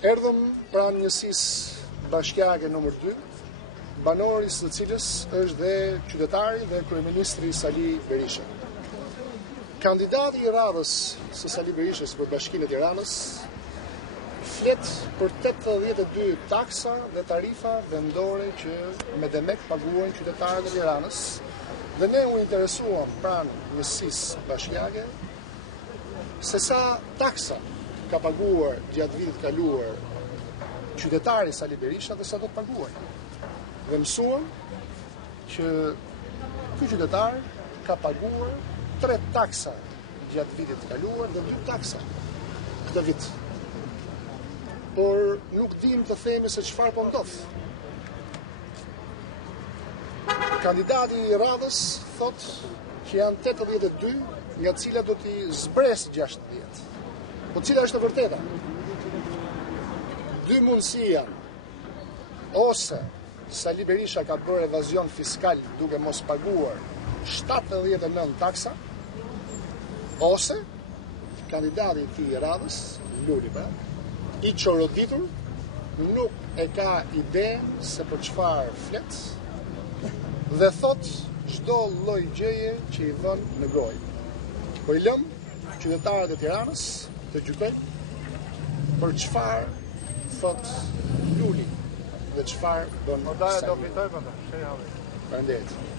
Erdhëm pranë njësisë bashkiake nr. 2, banori së cilës është dhe qytetari dhe kryeministri Sali Berisha. Kandidati i radhës së Sali Berishës për Bashkinë e Tiranës flet për 82 taksa dhe tarifa vendore që me demek paguajnë qytetarët e Tiranës, dhe ne u interesuam pranë njësisë bashkiake se sa taksa ka paguar gjatë vitit kaluar qytetari Sali Berisha dhe sa do të paguaj. Dhe mësuam që ky qytetar ka paguar 3 taksa gjatë vitit kaluar dhe 2 taksa këtë vit. Por nuk dim të themi se çfarë po ndodh. Kandidati i radhës thot që janë 82, nga cilat do t'i zbres 60. Po cila është e vërteta? 2 mundësi janë. Ose Sali Berisha ka bërë evazion fiskal duke mos paguar 79 taksa, ose kandidati i tij i radhës, Luli pra, i çoroditur, nuk e ka ide se për çfarë flet dhe thot çdo lloj gjëje që i vën në gojë. Po i lëm qytetarët e Tiranës të gjykojnë për çfarë thot Luli dhe çfarë bën. Do fitoj, po. Faleminderit.